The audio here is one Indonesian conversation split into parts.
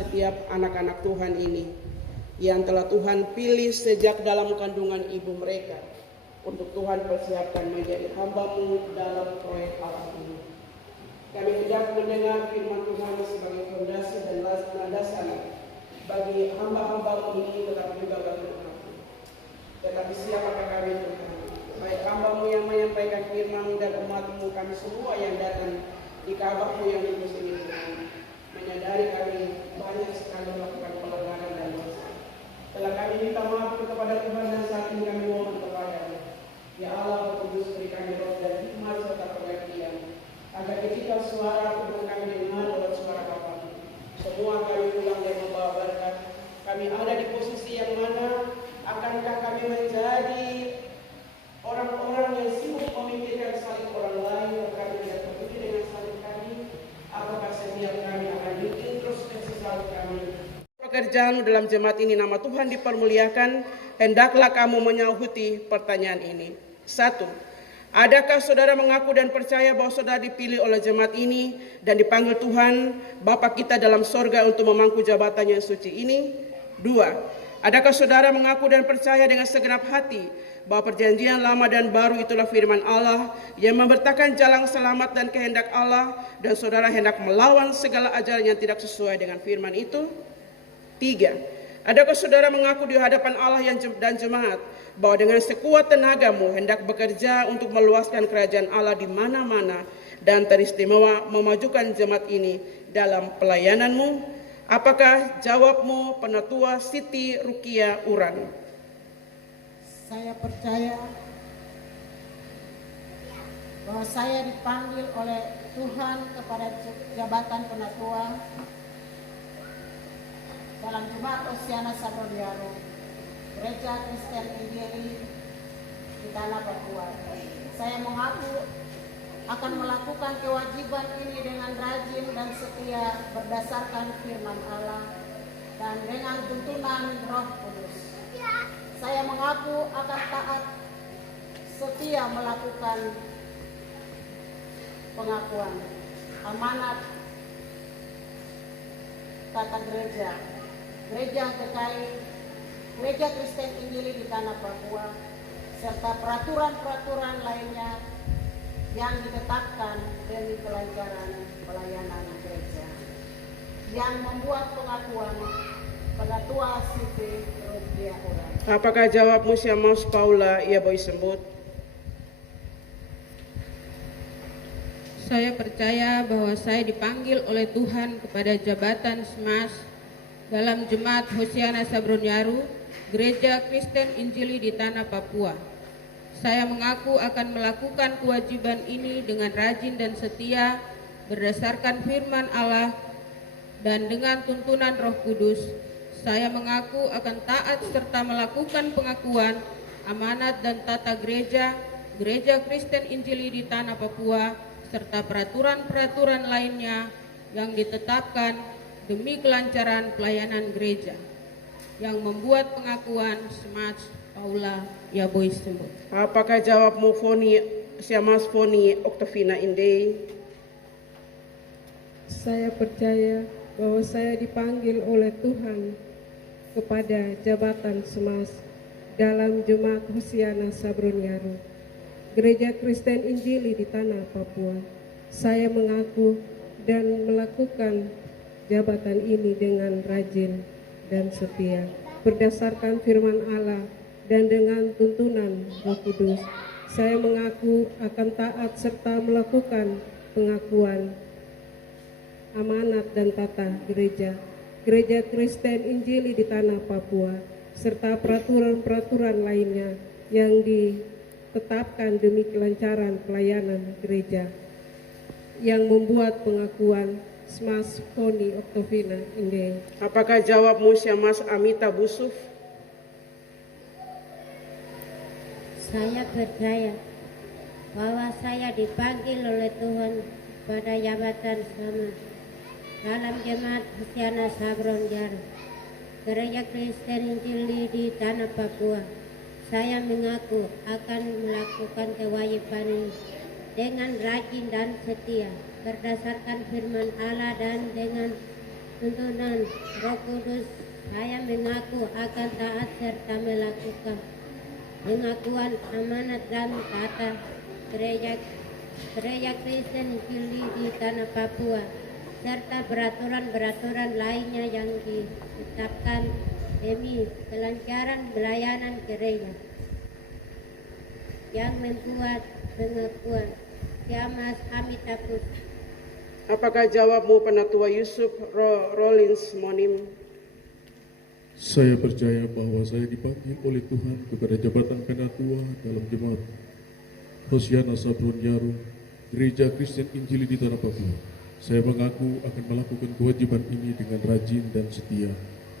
setiap anak-anak Tuhan ini yang telah Tuhan pilih sejak dalam kandungan ibu mereka untuk Tuhan persiapkan menjadi hamba-Mu dalam proyek Allah ini. Kami hendak mendengar firman Tuhan sebagai fondasi dan landasan bagi hamba-hamba-Mu ini, tetapi juga bagi umat-Mu. Tetapi siapakah kami Tuhan? Baik hamba-Mu yang menyampaikan firman dan umat-Mu, kami semua yang datang di Ka'bah-Mu yang kudus ini Tuhan, menyadari kami banyak sekali melakukan pelanggaran dan dosa. Telah kami minta maaf kepada Tuhan dan saat ini kami mohon kepada-Mu. Ya Allah, Kudus, beri kami roh dan hikmat serta pengertian, agar ketika suara Tuhan kami dengar lewat suara Bapa, semua kami pulang dan membawa berkat. Kami ada di posisi yang mana? Akankah kami menjadi orang-orang yang sibuk memikirkan salib orang lain, atau kami tidak peduli dengan salib kami? Apakah setiap kami akan introspeksi salib kami? Pekerjaan dalam jemaat ini, nama Tuhan dipermuliakan. Hendaklah kamu menyahuti pertanyaan ini. 1. Adakah saudara mengaku dan percaya bahwa saudara dipilih oleh jemaat ini dan dipanggil Tuhan Bapa kita dalam sorga untuk memangku jabatan yang suci ini? 2. Adakah saudara mengaku dan percaya dengan segenap hati bahwa perjanjian lama dan baru itulah firman Allah yang memberitakan jalan selamat dan kehendak Allah, dan saudara hendak melawan segala ajaran yang tidak sesuai dengan firman itu? 3. Adakah saudara mengaku di hadapan Allah dan jemaat bahwa dengan sekuat tenagamu hendak bekerja untuk meluaskan kerajaan Allah di mana-mana dan teristimewa memajukan jemaat ini dalam pelayananmu? Apakah jawabmu, Penatua Siti Rukia Uran? Saya percaya bahwa saya dipanggil oleh Tuhan kepada jabatan Penatua dalam Jemaat Hosiana Sabron Yaru, Gereja Kristen Injili di Tanah Papua. Saya mengaku akan melakukan kewajiban ini dengan rajin dan setia berdasarkan firman Allah dan dengan tuntunan Roh Kudus. Saya mengaku akan taat setia melakukan pengakuan amanat tata gereja, Gereja GKI, Gereja Kristen Injili di Tanah Papua, serta peraturan-peraturan lainnya yang ditetapkan demi kelancaran pelayanan gereja. Yang membuat pengakuan Penatua Siti Rukia Uran. Apakah jawabmu, Syamos Paula ia boy sembut? Saya percaya bahwa saya dipanggil oleh Tuhan kepada jabatan Semas dalam Jemaat Hosiana Sabron Yaru, Gereja Kristen Injili di Tanah Papua. Saya mengaku akan melakukan kewajiban ini dengan rajin dan setia berdasarkan firman Allah dan dengan tuntunan Roh Kudus. Saya mengaku akan taat serta melakukan pengakuan amanat dan tata gereja, Gereja Kristen Injili di Tanah Papua, serta peraturan-peraturan lainnya yang ditetapkan demi kelancaran pelayanan gereja. Yang membuat pengakuan Semas Paula Yaboy Sembut. Apakah jawabmu, Syamos Foni Oktavina Inde? Saya percaya bahwa saya dipanggil oleh Tuhan kepada jabatan Semas dalam Jemaat Hosiana Sabron Yaru, Gereja Kristen Injili di Tanah Papua. Saya mengaku dan melakukan jabatan ini dengan rajin dan setia berdasarkan firman Allah dan dengan tuntunan Roh Kudus. Saya mengaku akan taat serta melakukan pengakuan amanat dan tata gereja, Gereja Kristen Injili di Tanah Papua, serta peraturan-peraturan lainnya yang ditetapkan demi kelancaran pelayanan gereja. Yang membuat pengakuan Semas Foni Oktavina Inde. Apakah jawabmu, Syamos Amita Busuf? Saya percaya bahwa saya dipanggil oleh Tuhan pada jabatan Semas dalam Jemaat Hosiana Sabron Yaru, Gereja Kristen Injili di Tanah Papua. Saya mengaku akan melakukan kewajiban ini dengan rajin dan setia berdasarkan firman Allah dan dengan tuntunan Roh Kudus, saya mengaku akan taat serta melakukan pengakuan amanat dan tata gereja Kristen Injili di Tanah Papua, serta peraturan-peraturan lainnya yang ditetapkan demi kelancaran pelayanan gereja. Yang membuat pengakuan Syamas Amitapus. Apakah jawabmu Penatua Yusuf Rollins Monim? Saya percaya bahwa saya dipanggil oleh Tuhan kepada jabatan Penatua dalam Jemaat Hosiana Sabron Yaru, Gereja Kristen Injili di Tanah Papua. Saya mengaku akan melakukan kewajiban ini dengan rajin dan setia,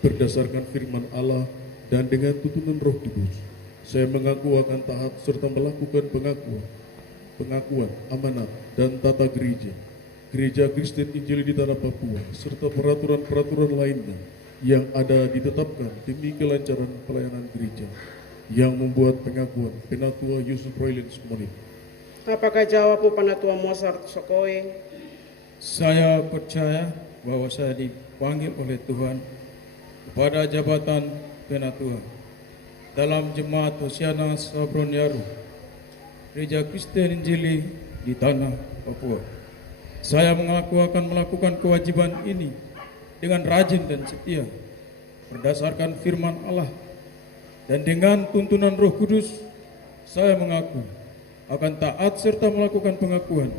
berdasarkan firman Allah dan dengan tuntunan Roh Kudus. Saya mengaku akan taat serta melakukan pengakuan amanat dan tata gereja Kristen Injili di Tanah Papua, serta peraturan-peraturan lainnya yang ada ditetapkan demi kelancaran pelayanan gereja. Yang membuat pengakuan Penatua Yusuf Rollins Monim. Apakah jawabmu Penatua Mozart Sokoe? Saya percaya bahwa saya dipanggil oleh Tuhan kepada jabatan Penatua dalam Jemaat Hosiana Sabron Yaru, Gereja Kristen Injili di Tanah Papua. Saya mengaku akan melakukan kewajiban ini dengan rajin dan setia, berdasarkan firman Allah dan dengan tuntunan Roh Kudus. Saya mengaku akan taat serta melakukan pengakuan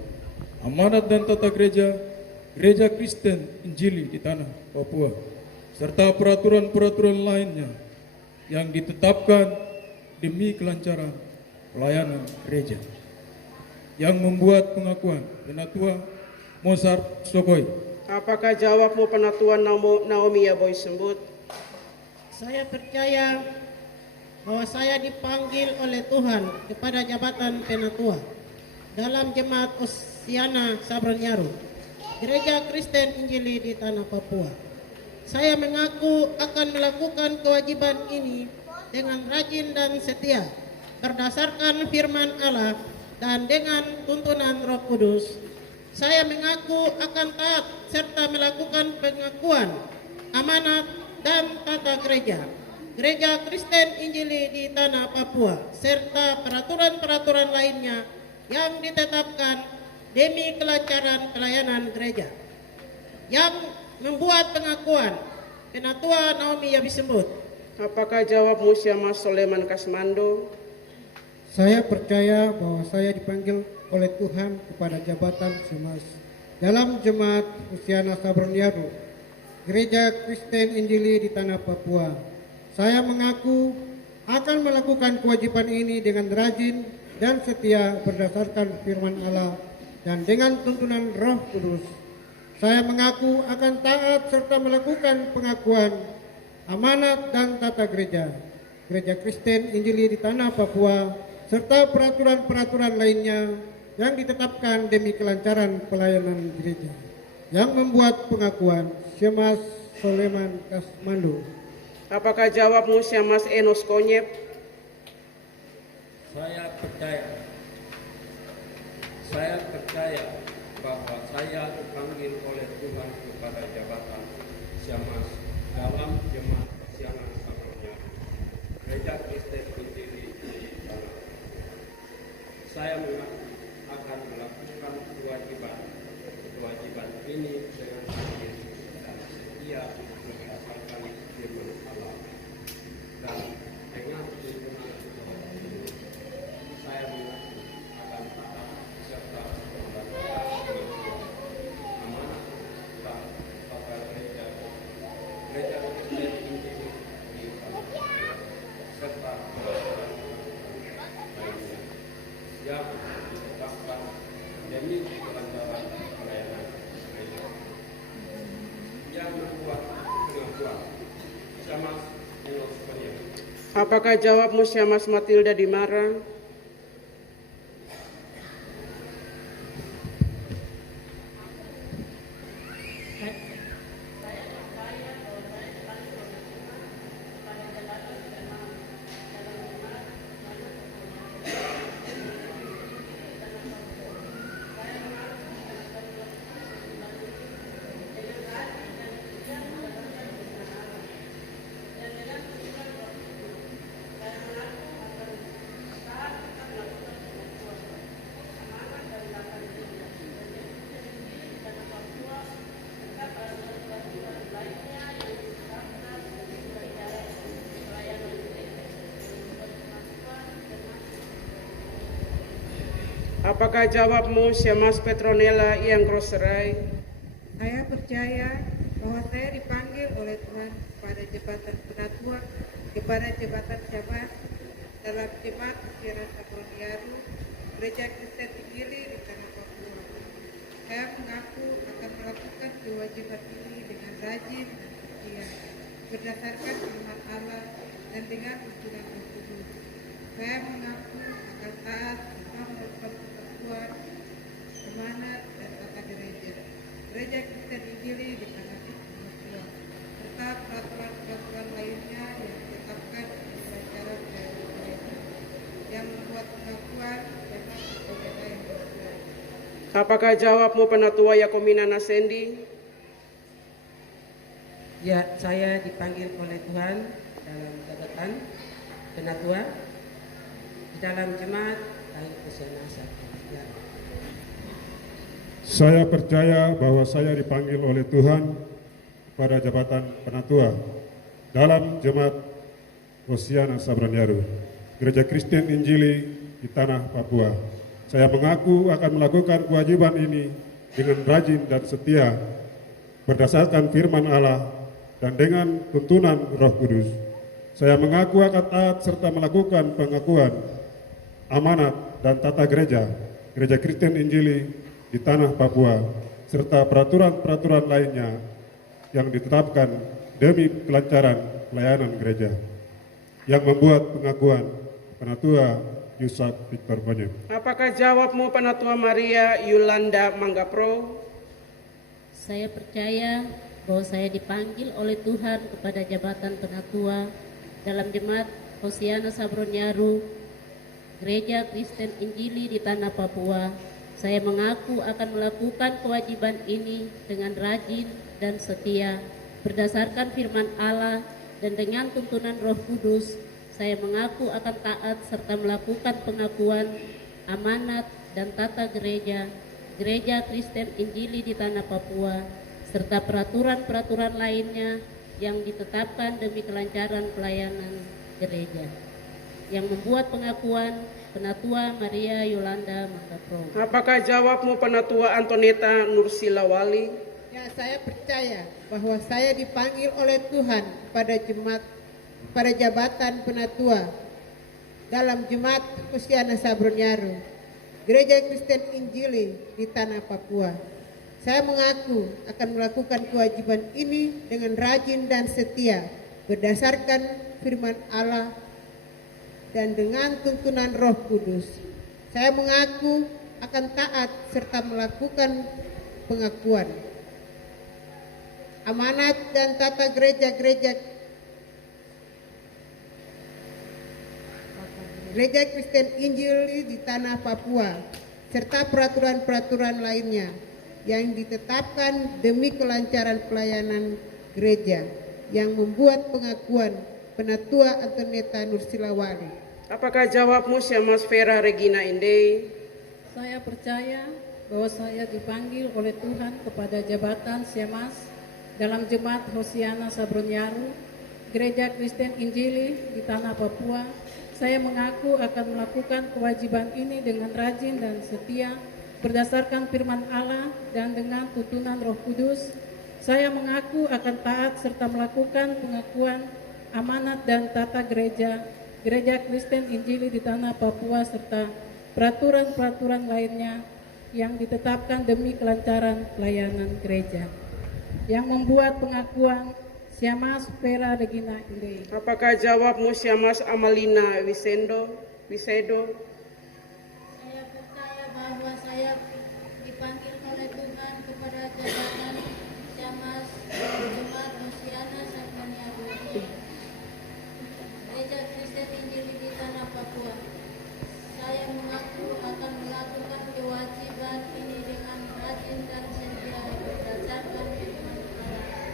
amanat dan tata gereja Kristen Injili di Tanah Papua, serta peraturan-peraturan lainnya yang ditetapkan demi kelancaran pelayanan gereja. Yang membuat pengakuan Penatua Mozart Sokoy. Apakah jawabmu Penatua Naomi Yaboy Sembut? Saya percaya bahwa saya dipanggil oleh Tuhan kepada jabatan Penatua dalam Jemaat Hosiana Sabron Yaru, Gereja Kristen Injili di Tanah Papua. Saya mengaku akan melakukan kewajiban ini dengan rajin dan setia, berdasarkan firman Allah dan dengan tuntunan Roh Kudus. Saya mengaku akan taat serta melakukan pengakuan amanat dan tata gereja Kristen Injili di Tanah Papua, serta peraturan-peraturan lainnya yang ditetapkan demi kelancaran pelayanan gereja. Yang membuat pengakuan Penatua Naomi Yaboy Sembut. Apakah jawabmu Syamas Soleman Kasmando? Saya percaya bahwa saya dipanggil oleh Tuhan kepada jabatan Syamas dalam Jemaat Hosiana Sabron Yaru, Gereja Kristen Injili di Tanah Papua. Saya mengaku akan melakukan kewajiban ini dengan rajin dan setia berdasarkan firman Allah dan dengan tuntunan Roh Kudus. Saya mengaku akan taat serta melakukan pengakuan amanat dan tata gereja Kristen Injili di Tanah Papua, serta peraturan-peraturan lainnya yang ditetapkan demi kelancaran pelayanan gereja. Yang membuat pengakuan Syamas Soleman Kasmando. Apakah jawabmu Syamas Enos Konyep? Saya percaya bahwa saya dipanggil oleh Tuhan kepada jabatan Syamas dalam Jemaat Hosiana Sabron Yaru, Gereja Kristen Injili di Tanah. Saya mengaku akan melakukan kewajiban ini dengan rajin dan setia berdasarkan firman Allah dan dengan tuntunan Roh Kudus. Saya mengaku akan taat serta melakukan amanat dan tata gereja Kristen Injili di Tanah Papua, serta peraturan lainnya yang ditetapkan demi kelancaran pelayanan gereja. Yang membuat pengakuan Syamas Enos Konyep. Apakah jawabmu Syamas Matilda Dimara? Apakah jawabmu, Syamas Petronella yang Groserai? Saya percaya bahwa saya dipanggil oleh Tuhan kepada jabatan penatua, kepada jabatan Syamas dalam jemaat Hosiana Sabroniaru, Gereja Kristen Injili di Tanah Papua. Saya mengaku akan melakukan kewajiban ini dengan rajin dan setia, berdasarkan firman Allah dan dengan tuntunan Roh Kudus. Saya mengaku akan taat serta melakukan persatuan, amanat dan tata gereja, Gereja Kristen Injili di Tanah Papua, serta peraturan-peraturan lainnya yang ditetapkan di acara gereja, yang membuat pengakuan dan saudara yang berkuat. Apakah jawabmu, Penatua Yakomina Nasendi? Ya, saya dipanggil oleh Tuhan dalam jabatan penatua di dalam jemaat Hosiana Sabroniaru. Saya percaya bahwa saya dipanggil oleh Tuhan pada jabatan penatua dalam jemaat Hosiana Sabroniaru, Gereja Kristen Injili di Tanah Papua. Saya mengaku akan melakukan kewajiban ini dengan rajin dan setia, berdasarkan firman Allah dan dengan tuntunan Roh Kudus. Saya mengaku akan taat serta melakukan pengakuan, amanat dan tata gereja, Gereja Kristen Injili di Tanah Papua, serta peraturan-peraturan lainnya yang ditetapkan demi kelancaran pelayanan gereja, yang membuat pengakuan Penatua Yusak Victor Bonyem. Apakah jawabmu, Penatua Maria Yolanda Manggapro? Saya percaya bahwa saya dipanggil oleh Tuhan kepada jabatan penatua dalam jemaat Hosiana Sabroniaru, Gereja Kristen Injili di Tanah Papua. Saya mengaku akan melakukan kewajiban ini dengan rajin dan setia, berdasarkan firman Allah dan dengan tuntunan Roh Kudus. Saya mengaku akan taat serta melakukan pengakuan, amanat dan tata gereja, Gereja Kristen Injili di Tanah Papua, serta peraturan-peraturan lainnya yang ditetapkan demi kelancaran pelayanan gereja, yang membuat pengakuan Penatua Maria Yolanda Manggapro. Apakah jawabmu, Penatua Antoneta Nursilawali? Ya, saya percaya bahwa saya dipanggil oleh Tuhan pada jabatan penatua dalam jemaat Hosiana Sabroniaru, Gereja Kristen Injili di Tanah Papua. Saya mengaku akan melakukan kewajiban ini dengan rajin dan setia, berdasarkan firman Allah dan dengan tuntunan Roh Kudus. Saya mengaku akan taat serta melakukan pengakuan, amanat dan tata Gereja Kristen Injili di Tanah Papua, serta peraturan-peraturan lainnya yang ditetapkan demi kelancaran pelayanan gereja, yang membuat pengakuan Penatua Antoneta Nursilawali. Apakah jawabmu, Syamas Vera Regina Indei? Saya percaya bahwa saya dipanggil oleh Tuhan kepada jabatan Syamas dalam jemaat Hosiana Sabroniaru, Gereja Kristen Injili di Tanah Papua. Saya mengaku akan melakukan kewajiban ini dengan rajin dan setia, berdasarkan firman Allah dan dengan tuntunan Roh Kudus. Saya mengaku akan taat serta melakukan pengakuan, amanat dan tata gereja, Gereja Kristen Injili di Tanah Papua, serta peraturan-peraturan lainnya yang ditetapkan demi kelancaran pelayanan gereja, yang membuat pengakuan Syamas Vera Regina Indei. Apakah jawabmu, Syamas Amalina Wisedo? Saya percaya bahwa saya dipanggil oleh Tuhan kepada jabatan Syamas Jemaat Hosiana Sabroniaru, Gereja Kristen Injili di Tanah Papua. Saya mengaku akan melakukan kewajiban ini dengan rajin dan setia, berdasarkan firman Allah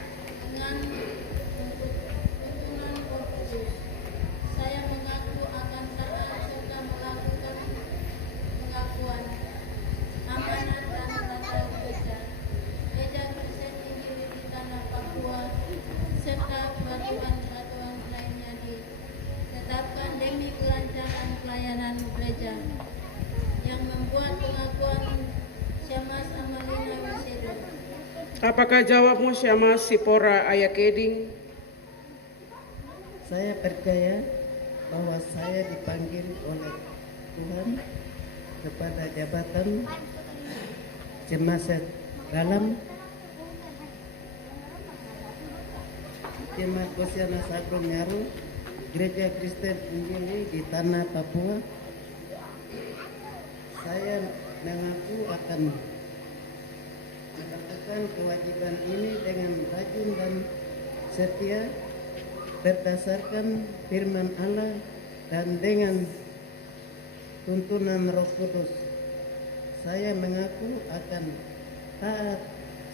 dengan tuntunan Roh Kudus. Saya mengaku akan taat serta melakukan pengakuan, amanat dan tata gereja, Gereja Apakah jawabmu Syama Sipora Ayakeding? Saya percaya bahwa saya dipanggil oleh Tuhan kepada jabatan Jemaat dalam Jemaat Hosiana Sabronyaru Gereja Kristen Injili di Tanah Papua. Saya mengaku akan melakukan kewajiban ini dengan rajin dan setia berdasarkan firman Allah dan dengan tuntunan Roh Kudus. Saya mengaku akan taat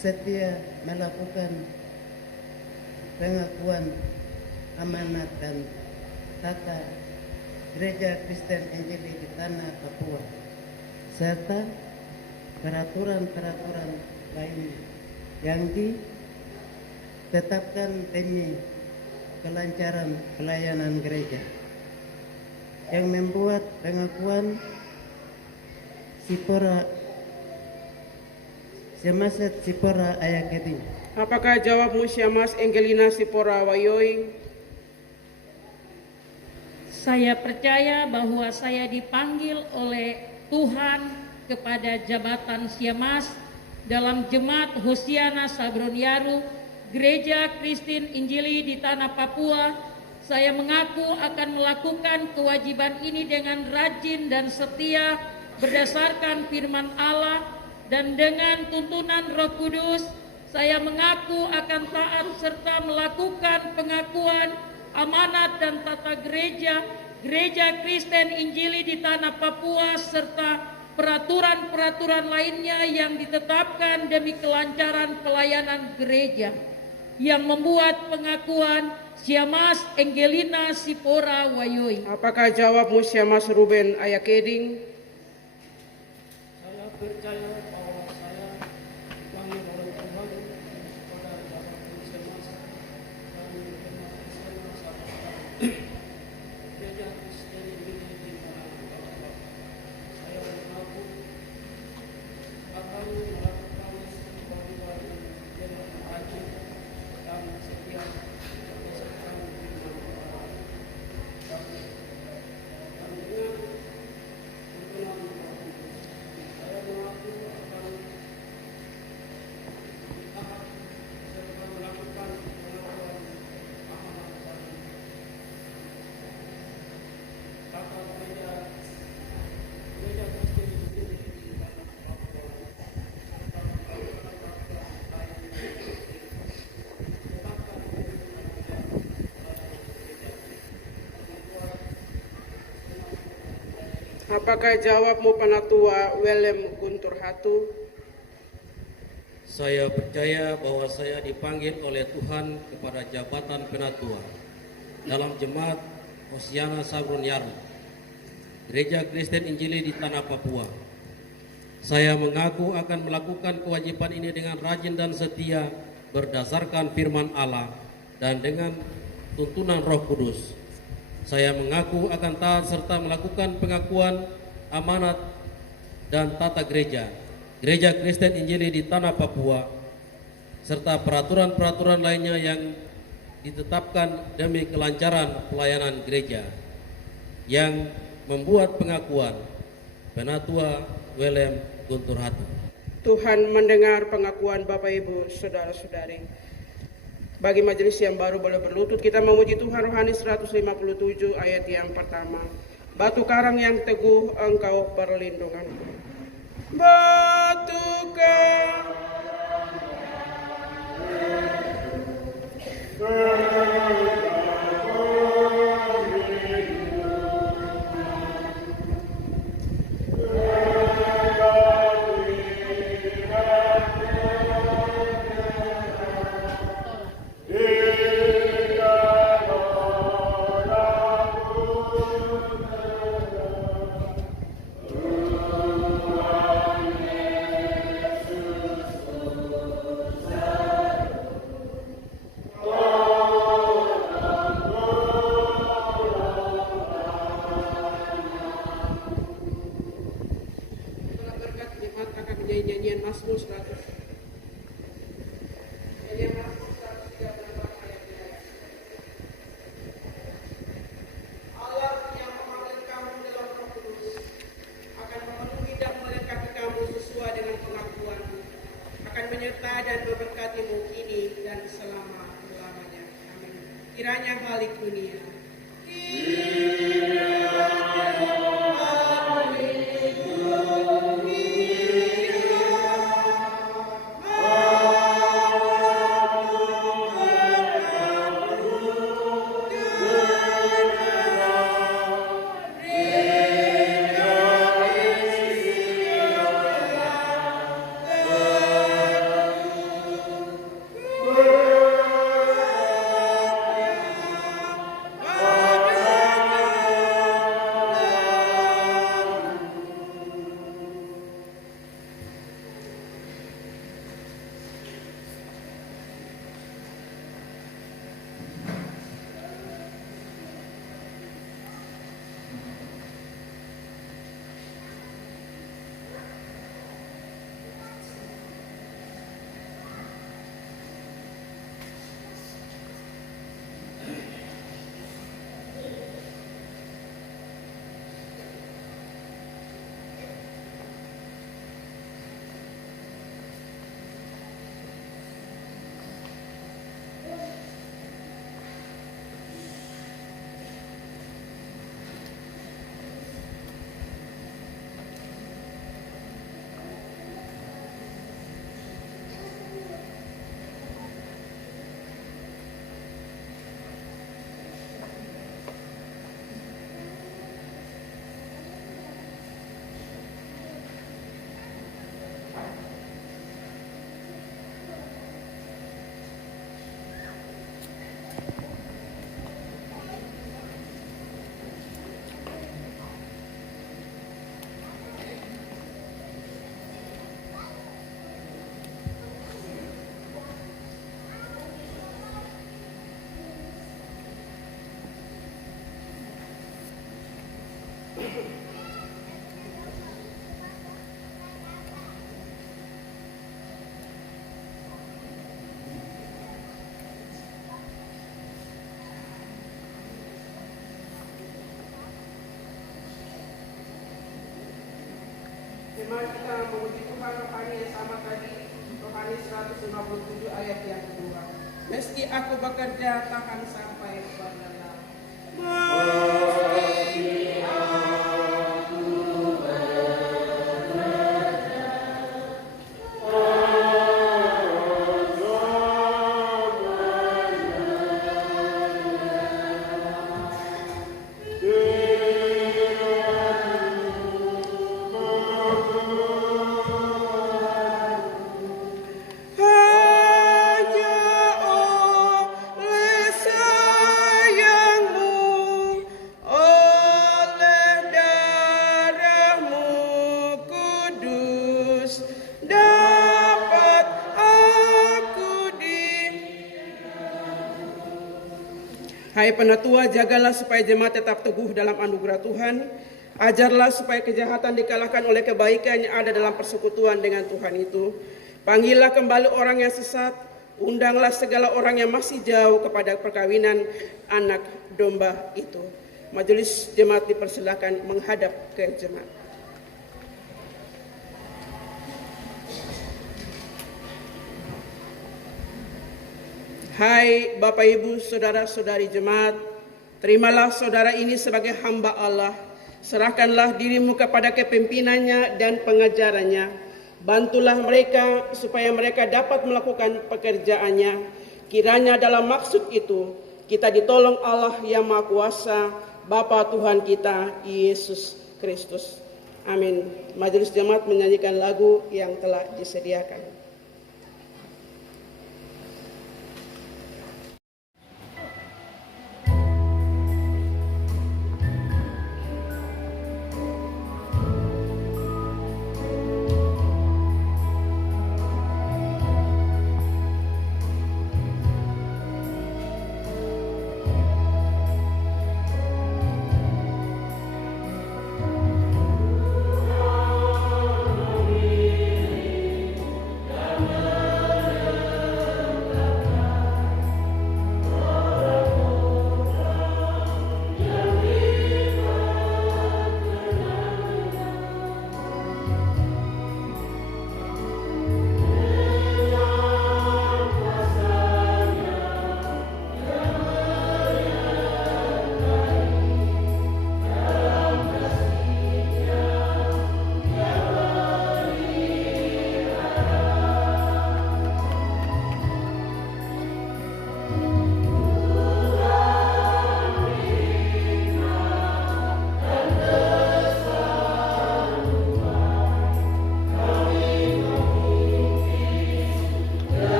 setia melakukan pengakuan amanat dan tata Gereja Kristen Injili di Tanah Papua serta peraturan-peraturan lain yang ditetapkan demi kelancaran pelayanan gereja, yang membuat pengakuan Sipora Semaset Sipora Ayakeding. Apakah jawabmu Syamas Angelina Sipora Wayoing? Saya percaya bahwa saya dipanggil oleh Tuhan kepada jabatan Syamas dalam Jemaat Hosiana Sabronyaru Gereja Kristen Injili di Tanah Papua. Saya mengaku akan melakukan kewajiban ini dengan rajin dan setia berdasarkan firman Allah dan dengan tuntunan Roh Kudus. Saya mengaku akan taat serta melakukan pengakuan amanat dan tata Gereja Kristen Injili di Tanah Papua serta peraturan-peraturan lainnya yang ditetapkan demi kelancaran pelayanan gereja, yang membuat pengakuan Syamas Angelina Sipora Wayoing. Apakah jawabmu Syamas Ruben Ayakeding? Saya percaya bahwa saya dipanggil oleh Tuhan kepada jabatan Syamas dan Gereja Kristen Injili di Tanah Papua. Saya mengaku akan melakukan kewajiban dengan rajin dan setia berdasarkan firman Allah dan dengan tuntunan Roh Kudus. Saya mengaku akan taat serta melakukan pengakuan amanat dan tata Gereja Kristen Injili di Tanah Papua serta peraturan-peraturan lain ditetapkan demi kelancaran pelayanan gereja, membuat Apakah jawabmu Penatua Willem Guntur Hatu? Saya percaya bahwa saya dipanggil oleh Tuhan kepada jabatan Penatua dalam Jemaat Hosiana Sabronyaru Gereja Kristen Injili di Tanah Papua. Saya mengaku akan melakukan kewajiban ini dengan rajin dan setia berdasarkan firman Allah dan dengan tuntunan Roh Kudus. Saya mengaku akan taat serta melakukan pengakuan amanat dan tata Gereja Kristen Injili di Tanah Papua serta peraturan-peraturan lainnya yang ditetapkan demi kelancaran pelayanan gereja, yang membuat pengakuan Penatua Willem Guntur Hatu. Tuhan mendengar pengakuan Bapak Ibu Saudara-saudari. Bagi majelis yang baru boleh berlutut, kita memuji Tuhan. Rohani 157 ayat yang pertama. Batu karang yang teguh, Engkau perlindunganku. Batu karang dunia. Jemaat kita memuji Tuhan rohani yang sama tadi, rohani 157 ayat yang kedua. Meski aku bekerja tahan sampai berlelah. Meski aku Hai penatua, jagalah supaya jemaat tetap teguh dalam anugerah Tuhan. Ajarlah supaya kejahatan dikalahkan oleh kebaikan yang ada dalam persekutuan dengan Tuhan itu. Panggillah kembali orang yang sesat. Undanglah segala orang yang masih jauh kepada perkawinan anak domba itu. Majelis jemaat dipersilakan menghadap ke jemaat. Hai Bapak Ibu, Saudara-saudari jemaat, terimalah saudara ini sebagai hamba Allah. Serahkanlah dirimu kepada kepimpinannya dan pengajarannya. Bantulah mereka supaya mereka dapat melakukan pekerjaannya. Kiranya dalam maksud itu kita ditolong Allah yang Maha Kuasa, Bapa Tuhan kita, Yesus Kristus. Amin. Majelis jemaat menyanyikan lagu yang telah disediakan.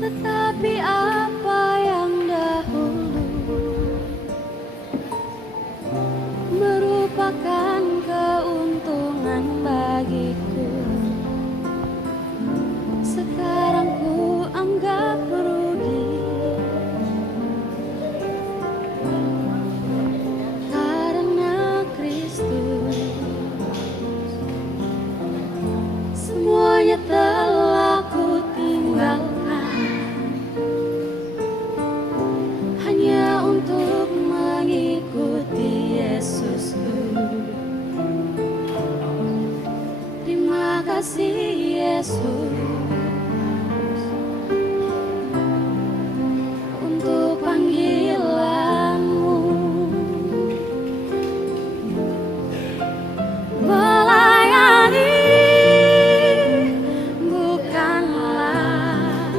Tetapi apa yang dahulu merupakan keuntungan bagiku, sekarang ku anggap rugi. Karena Kristus semuanya telah ku tinggalkan, hanya untuk mengikuti Yesusku. Terima kasih Yesus untuk panggilanmu. Melayani bukanlah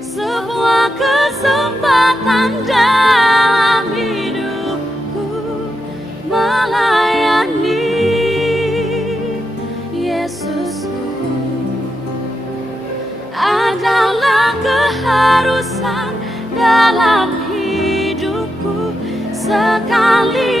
sebuah kesempatan dalam hidupku. Melayani Yesusku adalah keharusan dalam hidupku. Sekali